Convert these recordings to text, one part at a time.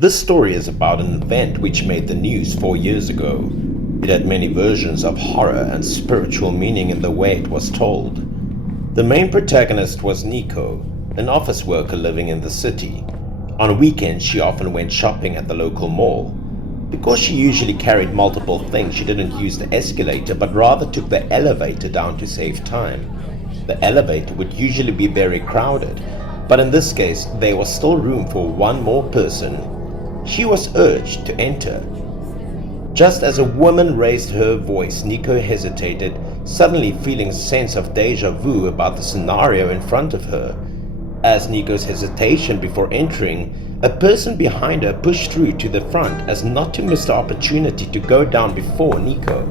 This story is about an event which made the news 4 years ago. It had many versions of horror and spiritual meaning in the way it was told. The main protagonist was Nico, an office worker living in the city. On weekends, she often went shopping at the local mall. Because she usually carried multiple things, she didn't use the escalator but rather took the elevator down to save time. The elevator would usually be very crowded, but in this case, there was still room for one more person. She was urged to enter. Just as a woman raised her voice, Nico hesitated, suddenly feeling a sense of deja vu about the scenario in front of her. As Nico's hesitation before entering, a person behind her pushed through to the front as not to miss the opportunity to go down before Nico.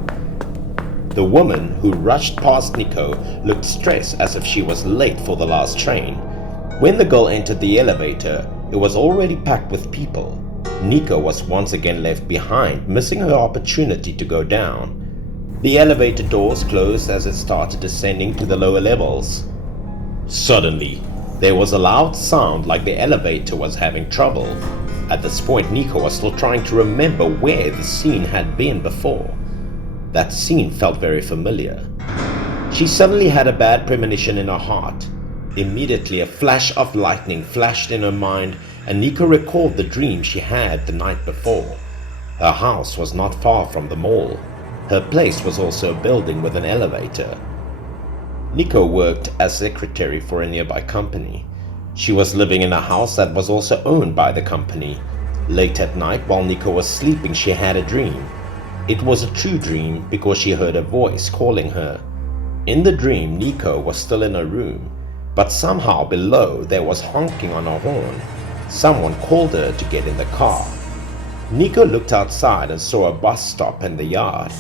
The woman, who rushed past Nico, looked stressed as if she was late for the last train. When the girl entered the elevator, it was already packed with people. Nico was once again left behind, missing her opportunity to go down. The elevator doors closed as it started descending to the lower levels. Suddenly, there was a loud sound like the elevator was having trouble. At this point, Nico was still trying to remember where the scene had been before. That scene felt very familiar. She suddenly had a bad premonition in her heart. Immediately, a flash of lightning flashed in her mind, and Nico recalled the dream she had the night before. Her house was not far from the mall. Her place was also a building with an elevator. Nico worked as secretary for a nearby company. She was living in a house that was also owned by the company. Late at night, while Nico was sleeping, she had a dream. It was a true dream because she heard a voice calling her. In the dream, Nico was still in her room, but somehow below there was honking on her horn. Someone called her to get in the car. Nico looked outside and saw a bus stop in the yard.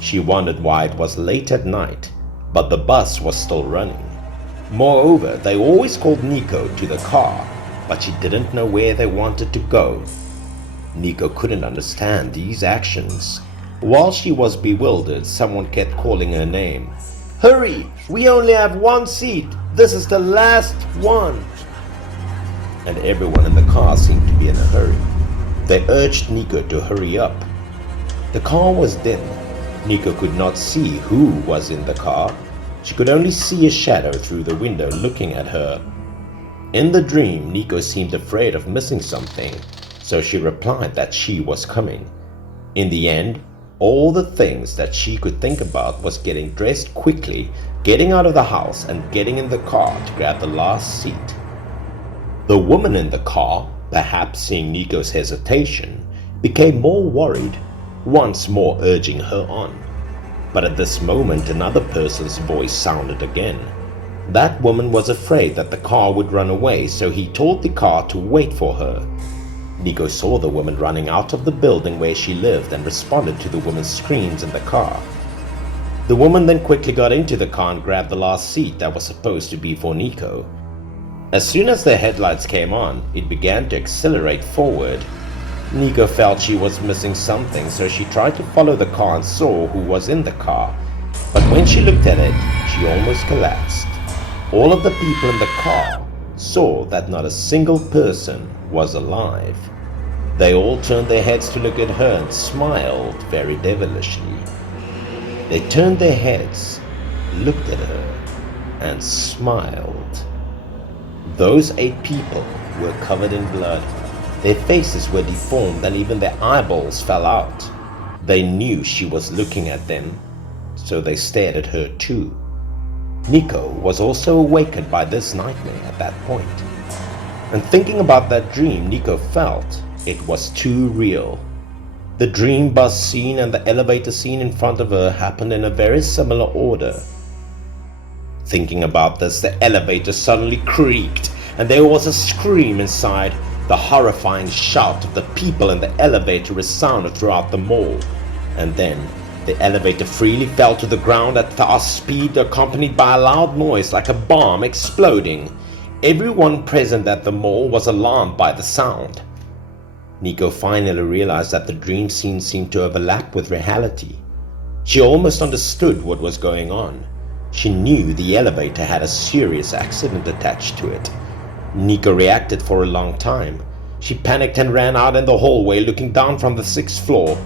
She wondered why it was late at night, but the bus was still running. Moreover, they always called Nico to the car, but she didn't know where they wanted to go. Nico couldn't understand these actions. While she was bewildered, someone kept calling her name. "Hurry! We only have one seat! This is the last one!" And everyone in the car seemed to be in a hurry. They urged Nico to hurry up. The car was dim. Nico could not see who was in the car. She could only see a shadow through the window looking at her. In the dream, Nico seemed afraid of missing something, so she replied that she was coming. In the end, all the things that she could think about was getting dressed quickly, getting out of the house, and getting in the car to grab the last seat. The woman in the car, perhaps seeing Nico's hesitation, became more worried, once more urging her on. But at this moment, another person's voice sounded again. That woman was afraid that the car would run away, so he told the car to wait for her. Nico saw the woman running out of the building where she lived and responded to the woman's screams in the car. The woman then quickly got into the car and grabbed the last seat that was supposed to be for Nico. As soon as the headlights came on, it began to accelerate forward. Nico felt she was missing something, so she tried to follow the car and saw who was in the car. But when she looked at it, she almost collapsed. All of the people in the car saw that not a single person was alive. They all turned their heads to look at her and smiled very devilishly. They turned their heads, looked at her, and smiled. Those 8 people were covered in blood. Their faces were deformed and even their eyeballs fell out. They knew she was looking at them, so they stared at her too. Nico was also awakened by this nightmare at that point. And thinking about that dream, Nico felt it was too real. The dream bus scene and the elevator scene in front of her happened in a very similar order. Thinking about this, the elevator suddenly creaked and there was a scream inside. The horrifying shout of the people in the elevator resounded throughout the mall. And then, the elevator freely fell to the ground at fast speed, accompanied by a loud noise like a bomb exploding. Everyone present at the mall was alarmed by the sound. Nico finally realized that the dream scene seemed to overlap with reality. She almost understood what was going on. She knew the elevator had a serious accident attached to it. Nico reacted for a long time. She panicked and ran out in the hallway, looking down from the 6th floor.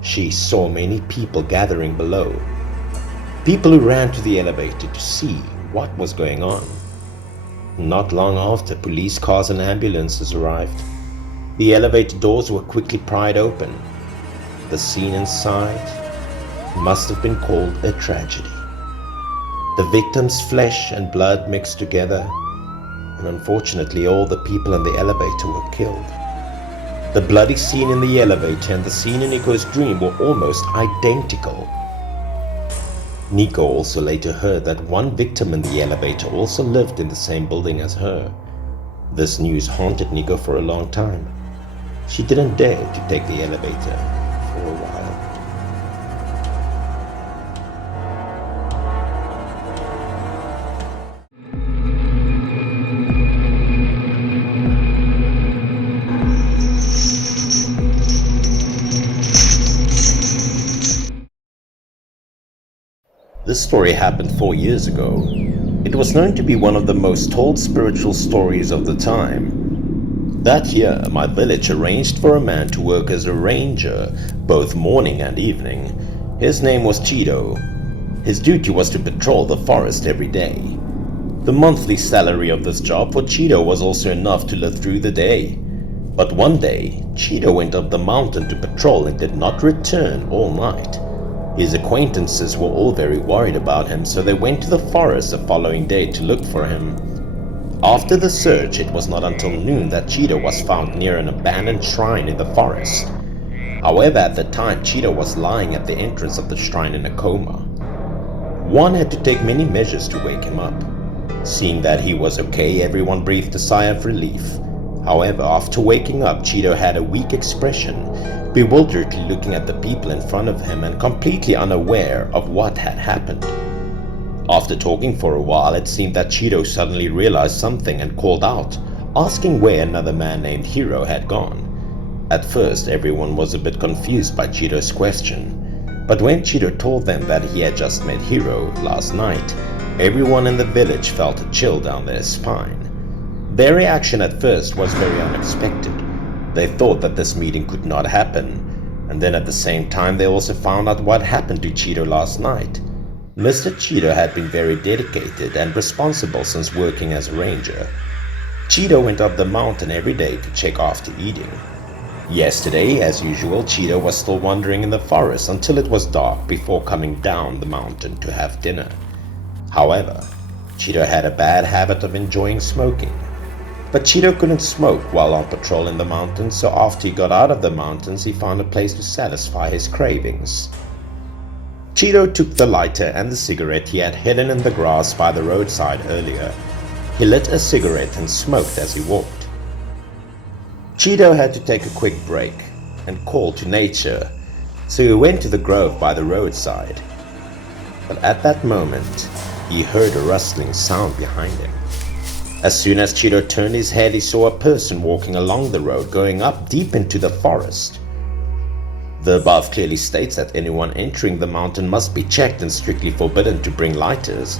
She saw many people gathering below. People who ran to the elevator to see what was going on. Not long after, police cars and ambulances arrived. The elevator doors were quickly pried open. The scene inside must have been called a tragedy. The victim's flesh and blood mixed together, and unfortunately all the people in the elevator were killed. The bloody scene in the elevator and the scene in Nico's dream were almost identical. Nico also later heard that one victim in the elevator also lived in the same building as her. This news haunted Nico for a long time. She didn't dare to take the elevator for a while. This story happened 4 years ago. It was known to be one of the most told spiritual stories of the time. That year, my village arranged for a man to work as a ranger, both morning and evening. His name was Cheeto. His duty was to patrol the forest every day. The monthly salary of this job for Cheeto was also enough to live through the day. But one day, Cheeto went up the mountain to patrol and did not return all night. His acquaintances were all very worried about him, so they went to the forest the following day to look for him. After the search, it was not until noon that Cheeto was found near an abandoned shrine in the forest. However, at the time, Cheeto was lying at the entrance of the shrine in a coma. One had to take many measures to wake him up. Seeing that he was okay, everyone breathed a sigh of relief. However, after waking up, Cheeto had a weak expression, bewilderedly looking at the people in front of him and completely unaware of what had happened. After talking for a while, it seemed that Cheeto suddenly realized something and called out, asking where another man named Hiro had gone. At first, everyone was a bit confused by Cheeto's question, but when Cheeto told them that he had just met Hiro last night, everyone in the village felt a chill down their spine. Their reaction at first was very unexpected. They thought that this meeting could not happen, and then at the same time they also found out what happened to Cheeto last night. Mr. Cheeto had been very dedicated and responsible since working as a ranger. Cheeto went up the mountain every day to check after eating. Yesterday, as usual, Cheeto was still wandering in the forest until it was dark before coming down the mountain to have dinner. However, Cheeto had a bad habit of enjoying smoking. But Cheeto couldn't smoke while on patrol in the mountains, so after he got out of the mountains, he found a place to satisfy his cravings. Cheeto took the lighter and the cigarette he had hidden in the grass by the roadside earlier. He lit a cigarette and smoked as he walked. Cheeto had to take a quick break and call to nature, so he went to the grove by the roadside. But at that moment, he heard a rustling sound behind him. As soon as Cheeto turned his head, he saw a person walking along the road going up deep into the forest. The above clearly states that anyone entering the mountain must be checked and strictly forbidden to bring lighters.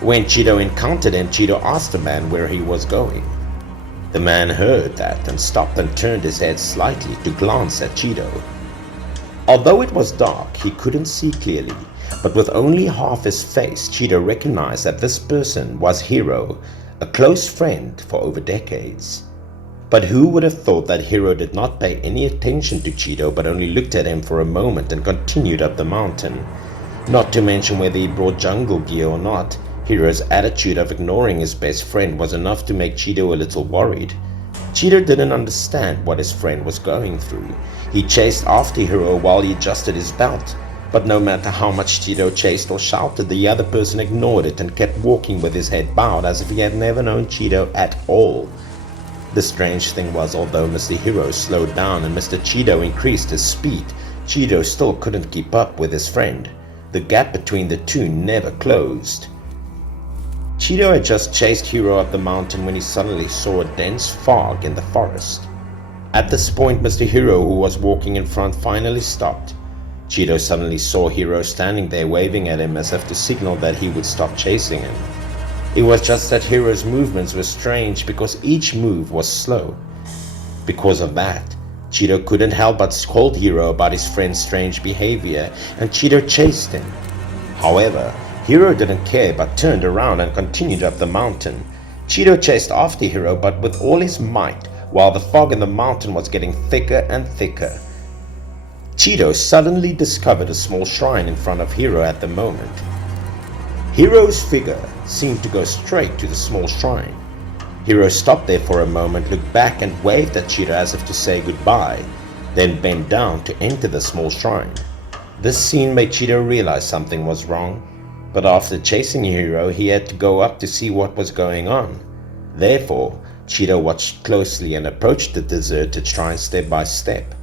When Cheeto encountered him, Cheeto asked the man where he was going. The man heard that and stopped and turned his head slightly to glance at Cheeto. Although it was dark, he couldn't see clearly, but with only half his face, Cheeto recognized that this person was Hiro, a close friend for over decades. But who would have thought that Hiro did not pay any attention to Cheeto but only looked at him for a moment and continued up the mountain. Not to mention whether he brought jungle gear or not, Hiro's attitude of ignoring his best friend was enough to make Cheeto a little worried. Cheeto didn't understand what his friend was going through. He chased after Hiro while he adjusted his belt. But no matter how much Cheeto chased or shouted, the other person ignored it and kept walking with his head bowed as if he had never known Cheeto at all. The strange thing was, although Mr. Hiro slowed down and Mr. Cheeto increased his speed, Cheeto still couldn't keep up with his friend. The gap between the two never closed. Cheeto had just chased Hiro up the mountain when he suddenly saw a dense fog in the forest. At this point, Mr. Hiro, who was walking in front, finally stopped. Cheeto suddenly saw Hiro standing there waving at him as if to signal that he would stop chasing him. It was just that Hiro's movements were strange because each move was slow. Because of that, Cheeto couldn't help but scold Hiro about his friend's strange behavior, and Cheeto chased him. However, Hiro didn't care but turned around and continued up the mountain. Cheeto chased after Hiro, but with all his might, while the fog in the mountain was getting thicker and thicker. Cheeto suddenly discovered a small shrine in front of Hiro at the moment. Hiro's figure seemed to go straight to the small shrine. Hiro stopped there for a moment, looked back and waved at Cheeto as if to say goodbye, then bent down to enter the small shrine. This scene made Cheeto realize something was wrong, but after chasing Hiro, he had to go up to see what was going on. Therefore, Cheeto watched closely and approached the deserted shrine step by step.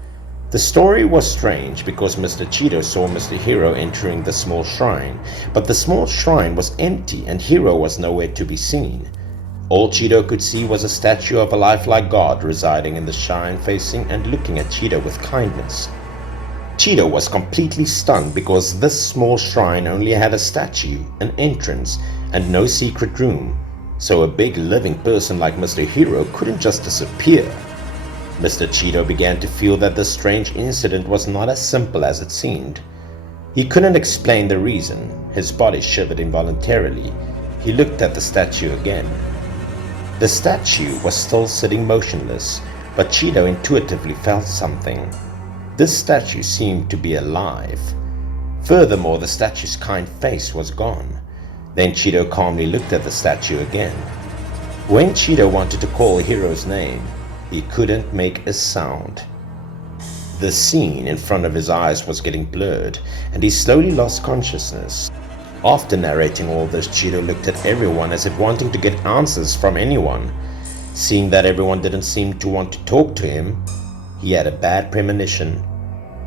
The story was strange because Mr. Cheeto saw Mr. Hiro entering the small shrine, but the small shrine was empty and Hiro was nowhere to be seen. All Cheeto could see was a statue of a lifelike god residing in the shrine, facing and looking at Cheeto with kindness. Cheeto was completely stunned because this small shrine only had a statue, an entrance, and no secret room, so a big living person like Mr. Hiro couldn't just disappear. Mr. Cheeto began to feel that this strange incident was not as simple as it seemed. He couldn't explain the reason. His body shivered involuntarily. He looked at the statue again. The statue was still sitting motionless, but Cheeto intuitively felt something. This statue seemed to be alive. Furthermore, the statue's kind face was gone. Then Cheeto calmly looked at the statue again. When Cheeto wanted to call Hiro's name, he couldn't make a sound. The scene in front of his eyes was getting blurred, and he slowly lost consciousness. After narrating all this, Cheeto looked at everyone as if wanting to get answers from anyone. Seeing that everyone didn't seem to want to talk to him, he had a bad premonition.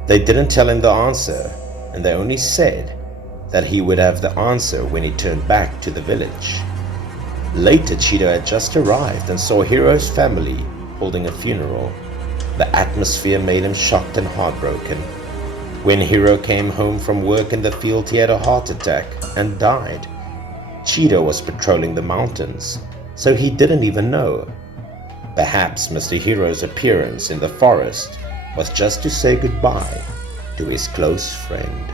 They didn't tell him the answer, and they only said that he would have the answer when he turned back to the village. Later, Cheeto had just arrived and saw Hiro's family holding a funeral. The atmosphere made him shocked and heartbroken. When Hiro came home from work in the field, he had a heart attack and died. Cheeto was patrolling the mountains, so he didn't even know. Perhaps Mr. Hiro's appearance in the forest was just to say goodbye to his close friend.